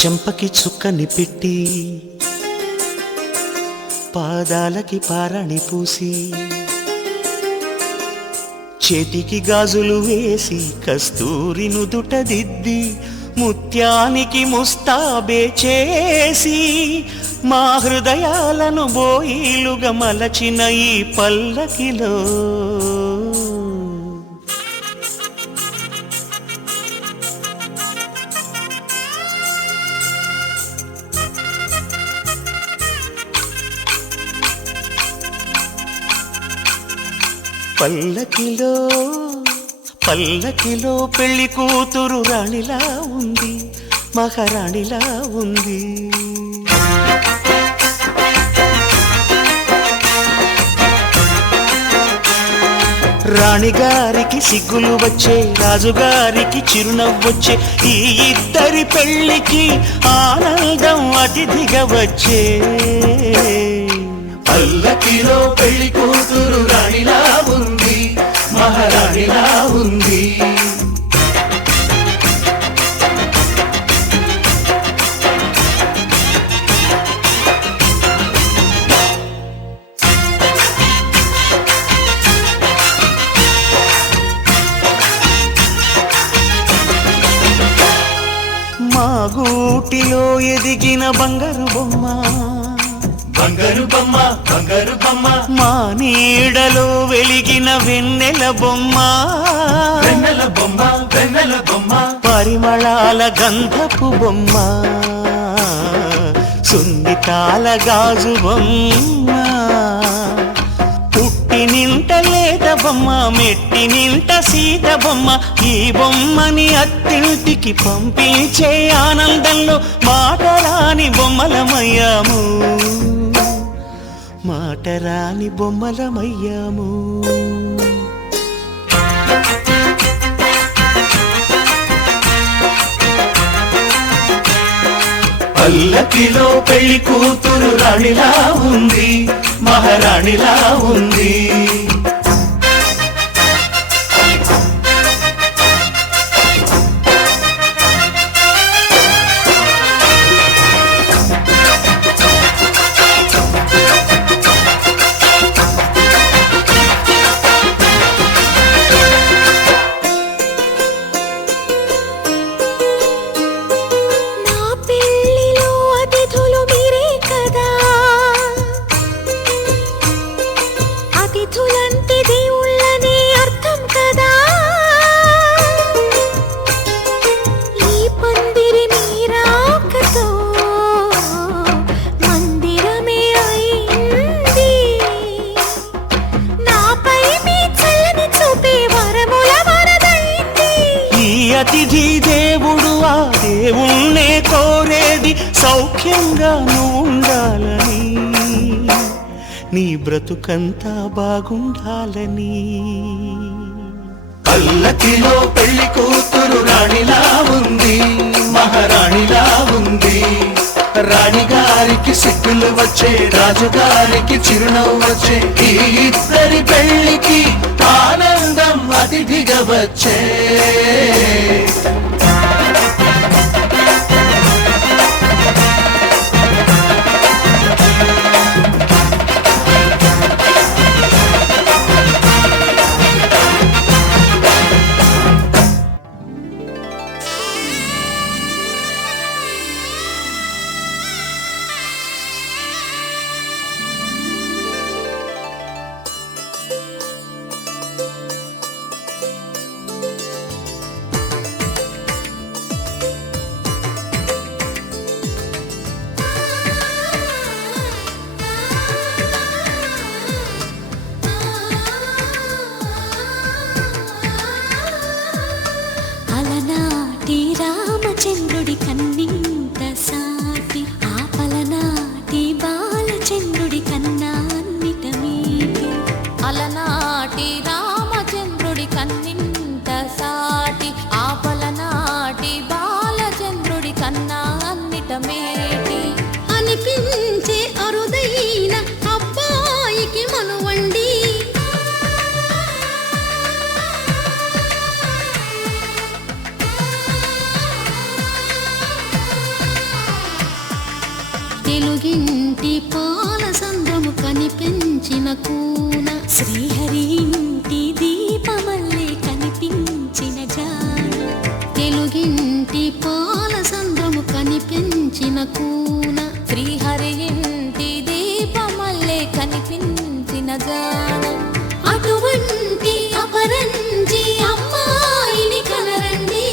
చెంపకి చుక్కని పెట్టి పాదాలకి పారాణి పూసి చేతికి గాజులు వేసి కస్తూరి నుదుట దిద్ది ముత్యానికి ముస్తాబే చేసి మా హృదయాలను బోయిలుగా మలచిన ఈ పల్లకిలో పల్లకిలో పల్లకిలో పెళ్లి కూతురు రాణిలా ఉంది, మహారాణిలా ఉంది. రాణిగారికి సిగ్గులు వచ్చే, రాజుగారికి చిరునవ్వొచ్చే, ఈ ఇద్దరి పెళ్లికి ఆనందం అతిథిగా వచ్చే. పల్లకిలో పెళ్లి కూతురు రాణిలా ఉంది, మహారాణిలా ఉంది. మా గూటిలో ఎదిగిన బంగారు బొమ్మ, బంగారు బొమ్మ, బంగారు బొమ్మ. మా నీడలో వెలిగిన వెన్నెల బొమ్మ, వెన్నెల బొమ్మ, వెన్నెల బొమ్మ. పరిమళాల గంధపు బొమ్మ, సున్నితాల గాజు బొమ్మ. పుట్టి నింట లేత బొమ్మ, మెట్టి నింట సీత బొమ్మ. ఈ బొమ్మని అత్తింటికి పంపించే ఆనందంలో మాటరాని బొమ్మలమయ్యాము, మాటరాని బొమ్మలమయ్యాము. పల్లకిలో పెళ్లి కూతురు రాణిలా ఉంది, మహారాణిలా ఉంది. అతిథి దేవుడు ఆ దేవుణ్ణే కోరేది సౌఖ్యంగా ఉండాలని, నీ బ్రతుకంతా బాగుండాలని. పల్లకిలో పెళ్లి కూతురు రాణిలా ఉంది, మహారాణిలా ఉంది. రాణిగారికి సిగ్గులు వచ్చే, రాజుగారికి చిరునవ్వు వచ్చే, ఈ ఇద్దరి పెళ్లికి ఆనందం అతిథిగా వచ్చే. రామచంద్రుడి కన్నింత సాటి, ఆపలనాటి బాలచంద్రుడి కన్నా అన్నిట మీటి. అలనాటి రామచంద్రుడి కన్నింత సాటి, ఆపలనాటి బాలచంద్రుడి కన్నా అన్నిట మేటి. అనిపించే అరుదైన అబ్బాయికి మనువండి, తెలుగింటి పాల సంద్రము కనిపించిన కూన శ్రీహరి ఇంటి దీపమల్లే కనిపించిన జాన తెలుగింటి పాల సంద్రము కనిపించిన కూన శ్రీహరి ఇంటి దీపమల్లే కనిపించిన జాన అటువంటి అపరంజి అమ్మాయిని కనరండి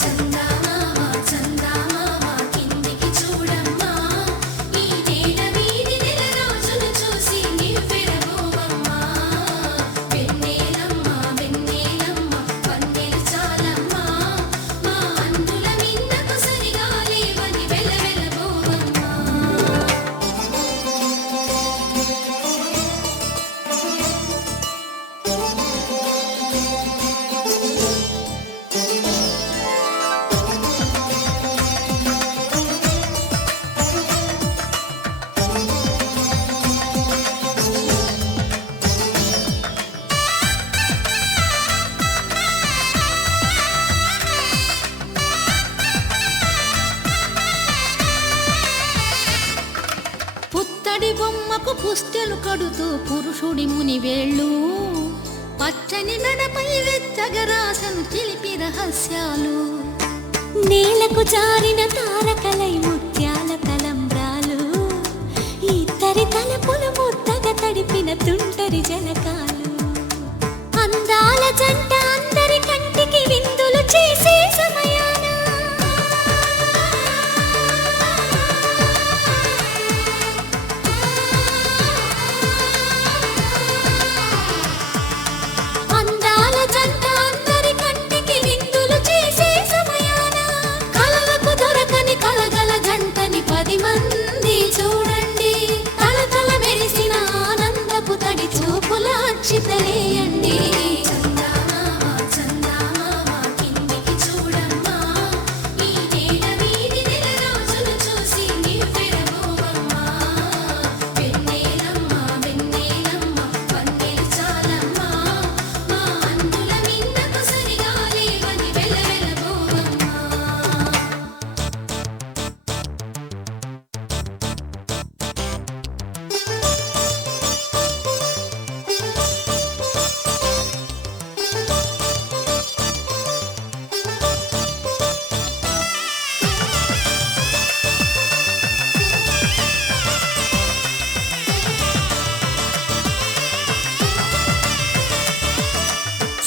చందమామ చందమామ కిందికి చూడమ్మా ఈ నేల వీధి నెల రోజులు చూసి నివ్వెరబోవమ్మా వెన్నెలమ్మ వెన్నెలమ్మ వన్నెలు చాలమ్మా మా అందుల మిన్నకు సరిగా లేవని వెలవెలబోవమ్మా పుత్తడి బొమ్మకు పుస్తెలు కడుతూ పురుషుడి ముని వేళ్ళు పచ్చని నడపై వెచ్చగరాసను చిలిపి రహస్యాలు నేలకు జారిన తారకలై ముత్యాల తలంబ్రాలు ఇద్దరి తలపులు ముద్దగా తడిపిన తుంటరి జలకాలు అందాల జంట అందరి కంటికి విందులు చేసే సమయాన అందాల జంట అందరి కంటికి విందులు చేసే సమయాన కలలకు దొరకని కలగల జంటని 10 మంది చూడండి తలతల మెరిసిన ఆనందపు తడి చూపుల అచ్చితలేయండి చందమామ చందమామ కిందికి చూడమ్మా ఈ నేల వీధి నెల రోజులు చూసి నివ్వెరబోవమ్మా వెన్నెలమ్మ వెన్నెలమ్మ వన్నెలు చాలమ్మా మా అందుల మిన్నకు సరిగా లేవని వెలవెలబోవమ్మా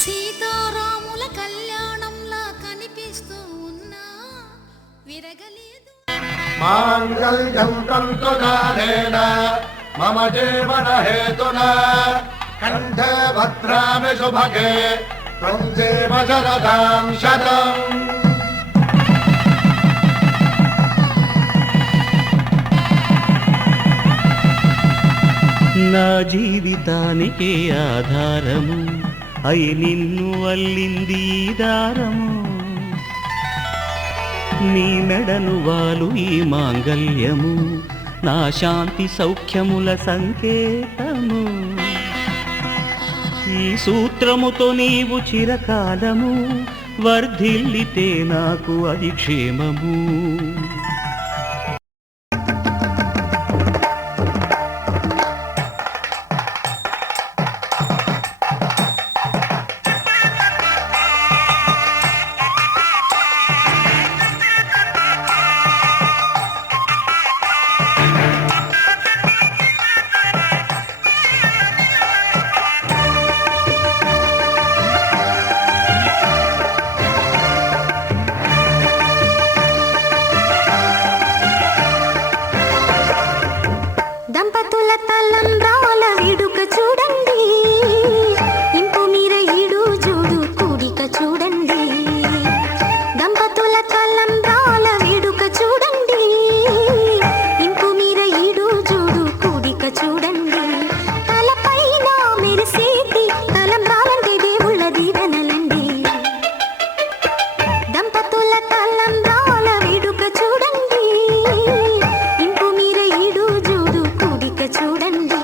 సీతారాముల కళ్యాణంలా కనిపిస్తూ ఉన్నా విరగలేదు మాంగళ్యం తంతునానేన మమ జీవన హేతునా కంఠే భద్రామి శుభగే త్వం జీవ శరదాం శతం నా జీవితానికే ఆధారము అయి నిన్ను అల్లింది ఈ దారము నీ మెడను వాలు ఈ మాంగల్యము నా శాంతి సౌఖ్యముల సంకేతము ఈ సూత్రముతో నీవు చిరకాలము వర్ధిల్లితే నాకు అది క్షేమము దంపతుల తలంబ్రాల వేడుక చూడండి ఇంపు మీర ఈడు జోడు కూడిక చూడండి దంపతుల తలంబ్రాల వేడుక చూడండి ఇంపు మీర ఈడు జోడు కూడిక చూడండి తలపైన మెరిసేటి తలంబ్రాలంటే దేవుళ్ళ దీవెనలండి దంపతుల తలంబ్రాల వేడుక చూడండి ఇంపు మీర ఈడు జోడు కూడిక చూడండి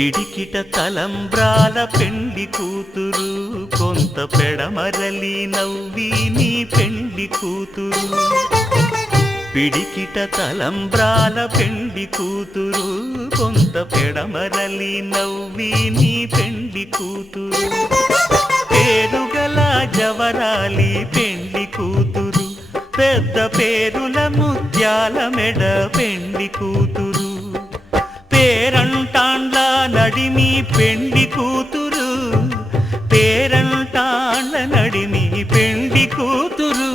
పిడికిట తలంబ్రాల పెండ్లి కూతురు కొంత పెడమరలి నవ్వి నీ పెండ్లి కూతురు పిడికిట తలంబ్రాల పెండ్లి కూతురు కొంత పెడమరలి నవ్వి నీ పెండ్లి కూతురు పేరుగల జవరాలి పెండ్లి కూతురు పెద్ద పేరుల ముత్యాల మెడ పెండ్లి కూతురు పేరంటాండ్ల నడిమి పెండ్లి కూతురు పేరంటాండ్ల నడిమి పెండ్లి కూతురు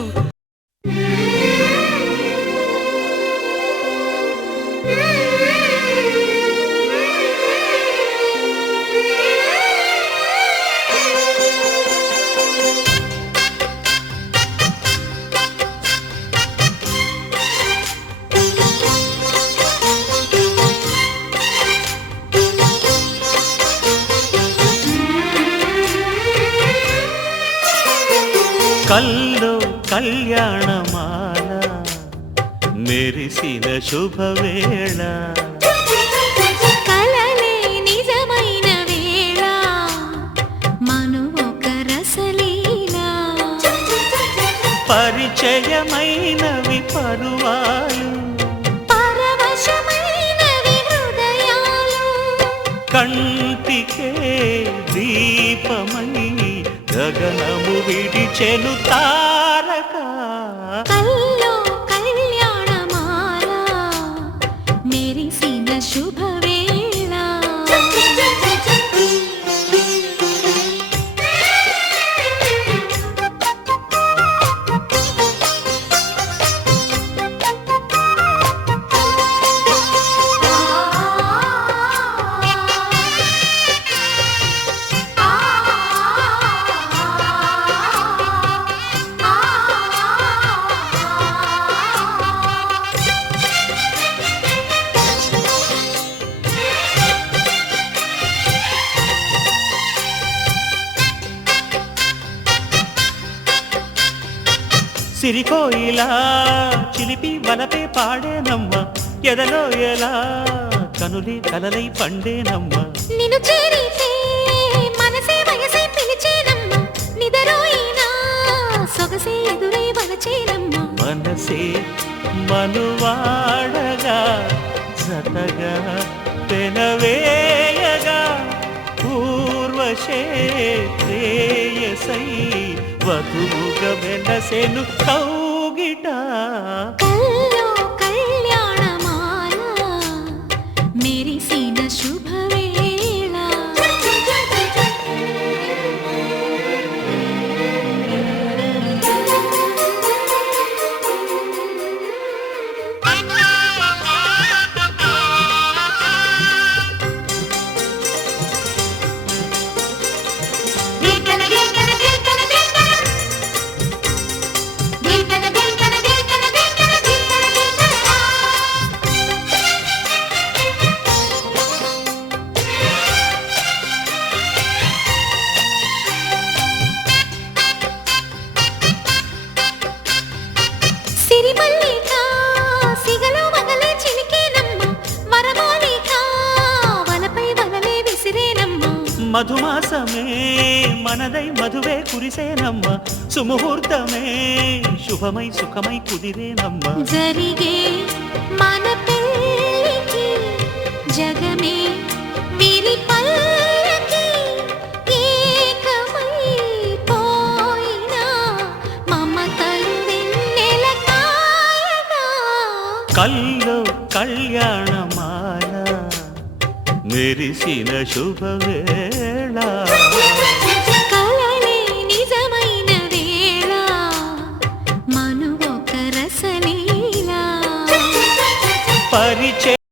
కల్లో కళ్యాణమాల మెరిసిన శుభవేళ కలలే నిజమైన వేళ మనువొక రసలీలా పరిచయమైనవి పరువాలు పరవశమైనవి హృదయాలు కంటికే దీపమై గగనము విడిచెను తారక కల్లో కళ్యాణమాల మెరిసిన శుభవేళ సిరికోయిలా చిలిపి వలపే పాడేనమ్మ ఎదలో ఎలా కనులే కలలై పండేనమ్మ నిన్ను చేరితే మనసే వయసే పిలిచేనమ్మ నిదరోయినా సొగసే ఎదురై వలచేనమ్మ మనసే మనువాడగా జతగా పెనవేయగా పూర్వశే శ్రేయసై వధువుగా వెలసెను కౌగిట కల్లో కళ్యాణమాల మెరిసిన శుభవేళ మధుమాసమే మనదై మధువే కురిసేనమ్మ సుముహూర్తమే శుభమై సుఖమై కుదిరేనమ్మ జరిగే మన పెళ్ళికి జగమే విరి పల్లకి ఏకమై పోయినా మమతలు వెన్నెల కాయగా కల్లో కళ్యాణమాల మెరిసిన శుభవేళ